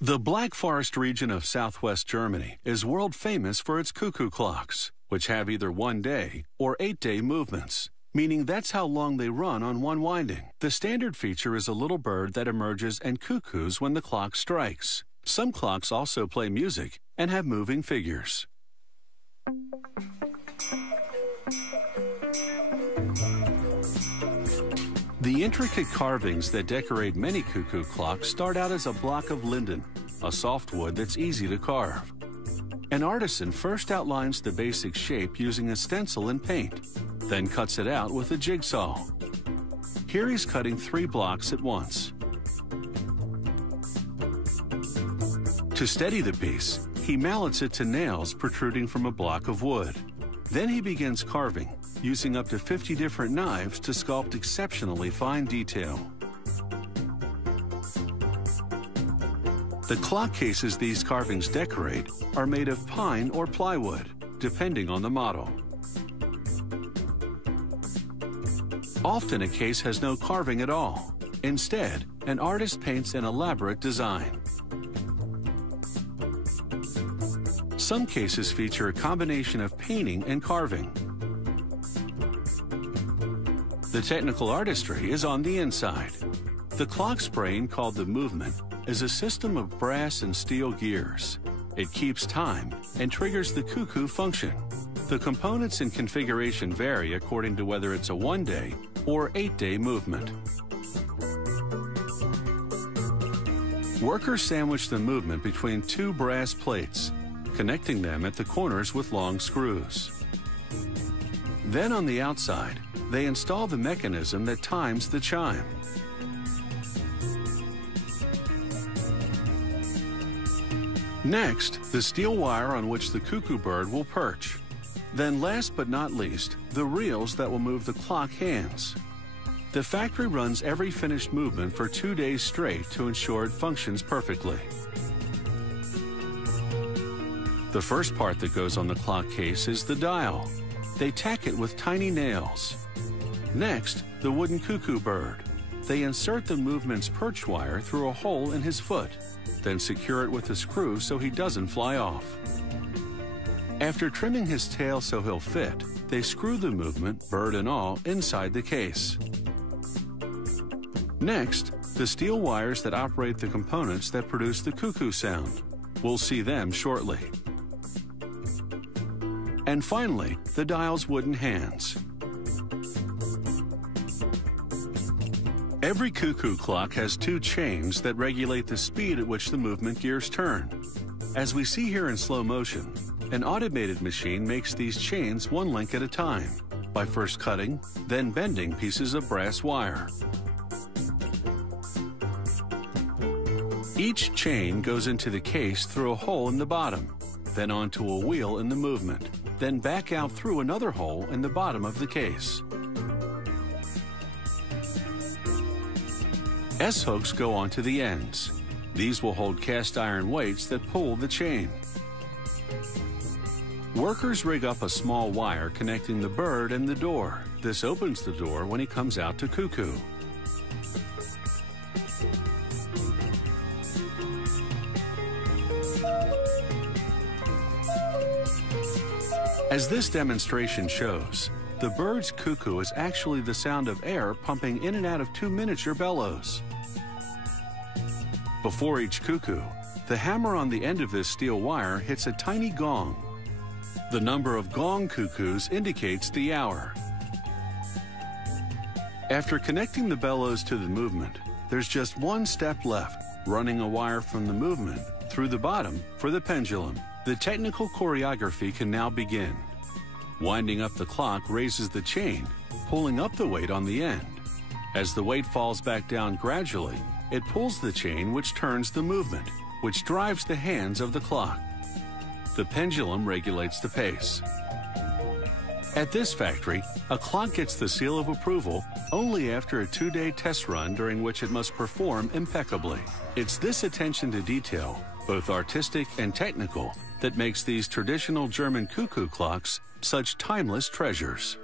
The Black Forest region of southwest Germany is world famous for its cuckoo clocks, which have either 1-day or 8-day movements, meaning that's how long they run on one winding. The standard feature is a little bird that emerges and cuckoos when the clock strikes. Some clocks also play music and have moving figures. The intricate carvings that decorate many cuckoo clocks start out as a block of linden, a soft wood that's easy to carve. An artisan first outlines the basic shape using a stencil and paint, then cuts it out with a jigsaw. Here he's cutting 3 blocks at once. To steady the piece, he mallets it to nails protruding from a block of wood. Then he begins carving, using up to 50 different knives to sculpt exceptionally fine detail. The clock cases these carvings decorate are made of pine or plywood, depending on the model. Often a case has no carving at all. Instead, an artist paints an elaborate design. Some cases feature a combination of painting and carving. The technical artistry is on the inside. The clock's brain, called the movement, is a system of brass and steel gears. It keeps time and triggers the cuckoo function. The components and configuration vary according to whether it's a 1-day or 8-day movement. Workers sandwich the movement between 2 brass plates, connecting them at the corners with long screws. Then on the outside, they install the mechanism that times the chime. Next, the steel wire on which the cuckoo bird will perch. Then last but not least, the reels that will move the clock hands. The factory runs every finished movement for 2 days straight to ensure it functions perfectly. The first part that goes on the clock case is the dial. They tack it with tiny nails. Next, the wooden cuckoo bird. They insert the movement's perch wire through a hole in his foot, then secure it with a screw so he doesn't fly off. After trimming his tail so he'll fit, they screw the movement, bird and all, inside the case. Next, the steel wires that operate the components that produce the cuckoo sound. We'll see them shortly. And finally, the dial's wooden hands. Every cuckoo clock has 2 chains that regulate the speed at which the movement gears turn. As we see here in slow motion, an automated machine makes these chains 1 link at a time by first cutting, then bending pieces of brass wire. Each chain goes into the case through a hole in the bottom, then onto a wheel in the movement, then back out through another hole in the bottom of the case. S-hooks go onto the ends. These will hold cast iron weights that pull the chain. Workers rig up a small wire connecting the bird and the door. This opens the door when he comes out to cuckoo. As this demonstration shows, the bird's cuckoo is actually the sound of air pumping in and out of 2 miniature bellows. Before each cuckoo, the hammer on the end of this steel wire hits a tiny gong. The number of gong cuckoos indicates the hour. After connecting the bellows to the movement, there's just 1 step left, running a wire from the movement through the bottom for the pendulum. The technical choreography can now begin. Winding up the clock raises the chain, pulling up the weight on the end. As the weight falls back down gradually, it pulls the chain, which turns the movement, which drives the hands of the clock. The pendulum regulates the pace. At this factory, a clock gets the seal of approval only after a 2-day test run during which it must perform impeccably. It's this attention to detail, both artistic and technical, that makes these traditional German cuckoo clocks such timeless treasures.